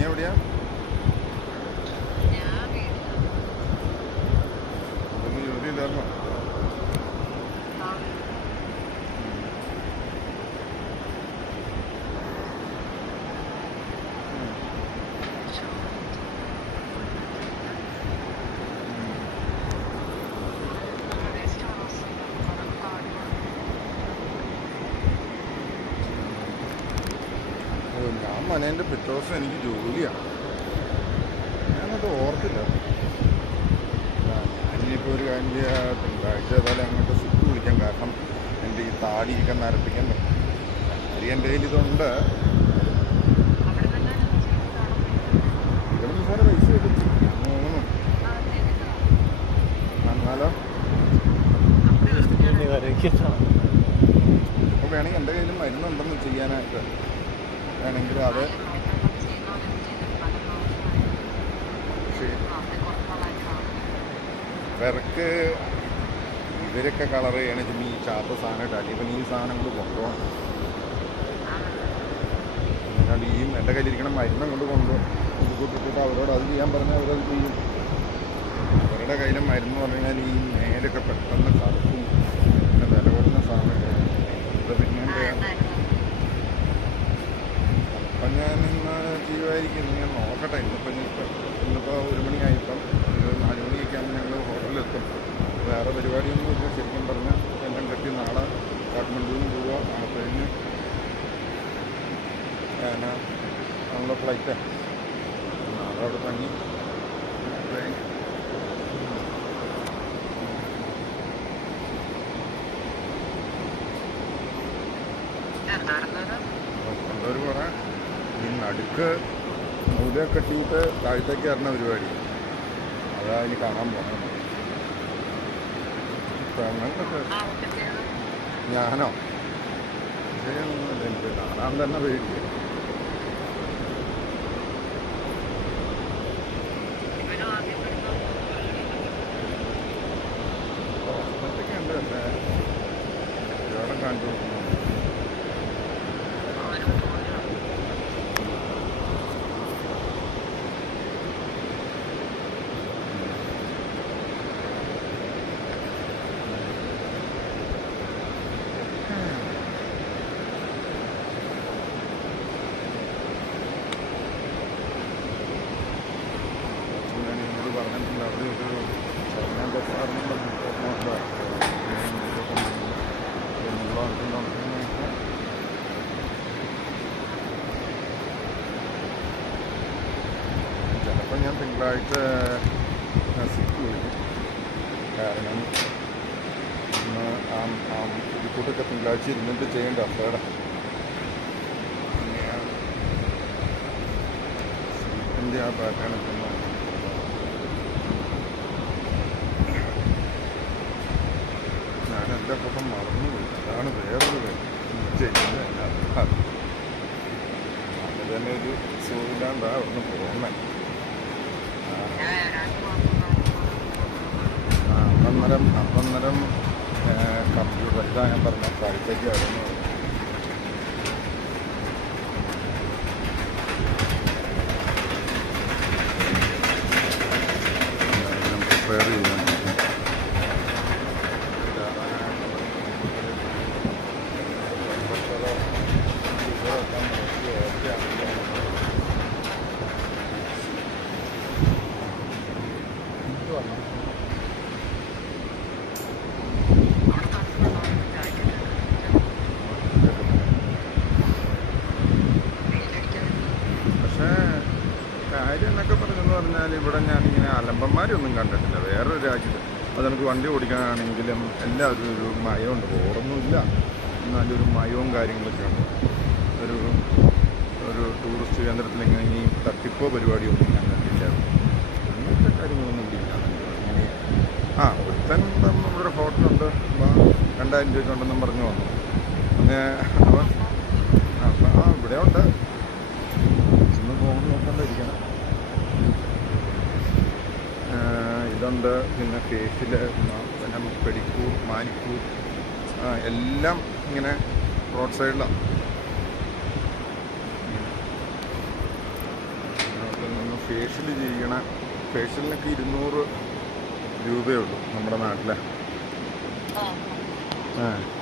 നീ എവിടെയാ? ഞാൻ മനേന്റെ പിറ്റേ ദിവസം എനിക്ക് ജോലിയാണ്. ഞാനത് ഓർത്തില്ല. ഞാനിപ്പോൾ ഒരു കാര്യം തിങ്കളാഴ്ച ഏതായാലും അങ്ങോട്ട് സുഖം വിളിക്കാം. കാരണം എന്റെ ഈ താടിയൊക്കെ പറ്റും. അരി എന്റെ കയ്യിൽ ഇതുണ്ട് ഇവിടെ സാറ് പൈസ എന്നാലോ? വേണമെങ്കിൽ എന്റെ കയ്യിൽ മരുന്നുണ്ടെന്ന് ചെയ്യാനായിട്ട്. വേണമെങ്കിൽ അത് വിറക്ക് ഇവരൊക്കെ കളർ ചെയ്യണ വെച്ചാൽ ഈ ചാത്ത സാധനമായിട്ട് അടി ഇപ്പം ഈ സാധനം കൊണ്ട് കൊണ്ടുപോകണം. ഈ എന്റെ കയ്യിലിരിക്കണം മരുന്നും കൊണ്ട് കൊണ്ടുപോകും. കൂട്ടിട്ട് അവരോട് അത് ചെയ്യാൻ പറഞ്ഞാൽ അവരത് ചെയ്യും. അവരുടെ കയ്യിലെ മരുന്ന് പറഞ്ഞു കഴിഞ്ഞാൽ ഈ മേലൊക്കെ പെട്ടെന്ന് കറുപ്പും പിന്നെ വില കൊടുക്കുന്ന സാധനമൊക്കെ ഇവിടെ പിന്നെ ഞാൻ ഇന്ന് ചെയ്യുമായിരിക്കും ഞാൻ നോക്കട്ടെ. ഇന്നിപ്പം ഇന്നിപ്പോൾ ഇന്നിപ്പോൾ ഒരു മണിയായിപ്പം ഒരു നാല് മണിയൊക്കെ ആകുമ്പോൾ ഞങ്ങൾ ഹോട്ടലിലെത്തും. വേറെ പരിപാടിയൊന്നും ഇല്ല. ശരിക്കും പറഞ്ഞാൽ എല്ലാം കെട്ടി നാളെ കാഠ്മണ്ഡുവിന് പോവുക നാളെ കഴിഞ്ഞ് ഞാൻ നമ്മളെ ഫ്ലൈറ്റ് നാളെ അവിടെ തങ്ങി ട്രെയിൻ കൊണ്ടവർ പറയാൻ ഈ നടുക്ക് മൂല കെട്ടിയിട്ട് താഴത്തേക്ക് ഇറങ്ങുന്ന പരിപാടി. അതാ ഇനി കാണാൻ പോകുന്നത് ഞാനോ? ശരിയൊന്നുമില്ല എനിക്ക് കാണാൻ തന്നെ പേടില്ല ഉണ്ട് ഇവിടെ കണ്ടു ഞാൻ എന്നോട് പറഞ്ഞിട്ടുണ്ട്. അവിടെ ഒരു ചൈന ബസാറിനും പറഞ്ഞിട്ടുണ്ട് ചിലപ്പോൾ ഞാൻ തിങ്കളാഴ്ച സിക്ക് വിളിക്കും. കാരണം ഇന്ന് പുതുക്കൂട്ടൊക്കെ തിങ്കളാഴ്ച ഇരുന്നിട്ട് ചെയ്യേണ്ട അപ്പേടെ സീറ്റിന്റെ ആ പാറ്റേൺ ഒക്കെ ഒന്ന് ഞാൻ എന്റെ കൂട്ടം മറന്നുപോയി അതാണ് വേറൊരു ചെയ്യുന്നത് അത് തന്നെ ഒരു സുഖമില്ലാണ്ടാ ഒന്ന് പോകുന്നത് അന്നേരം അന്നേരം കമ്പ്യൂട്ടർ ഇതാ ഞാൻ പറഞ്ഞ കാഴ്ചയ്ക്ക് പറഞ്ഞാൽ ഇവിടെ ഞാനിങ്ങനെ അലമ്പന്മാരൊന്നും കണ്ടിട്ടില്ല. വേറൊരു രാജ്യത്ത് അത് നമുക്ക് വണ്ടി ഓടിക്കാനാണെങ്കിലും എല്ലാവരും ഒരു മയമുണ്ട്. ഓർമ്മയില്ല എന്നാലും ഒരു മയവും കാര്യങ്ങളൊക്കെ ഉണ്ട്. ഒരു ഒരു ടൂറിസ്റ്റ് കേന്ദ്രത്തിൽ ഇങ്ങനെ ഇനി തട്ടിപ്പോ പരിപാടിയൊന്നും ഞാൻ കണ്ടില്ല അങ്ങനത്തെ കാര്യങ്ങളൊന്നും അങ്ങനെ ഇല്ല. അങ്ങനെ ആ ഒരുത്തൻ നമ്മുടെ ഒരു ഹോട്ടലുണ്ട് രണ്ടായിരം രൂപയ്ക്ക് ഉണ്ടെന്നും പറഞ്ഞു വന്നു. പിന്നെ അവൻ ആ ഇവിടെ ഉണ്ട്. ഇന്ന് പോകുന്ന നോക്കാണ്ടിരിക്കണം ഇതുണ്ട്. പിന്നെ ഫേസിൽ പിന്നെ പെടിക്കൂർ മാനിക്കൂർ. എല്ലാം ഇങ്ങനെ റോഡ് സൈഡിലാണ് ഫേഷ്യൽ ചെയ്യണ ഫേഷ്യലിനൊക്കെ ഇരുന്നൂറ് രൂപയേ ഉള്ളൂ നമ്മുടെ നാട്ടിലെ. ആ. ആ.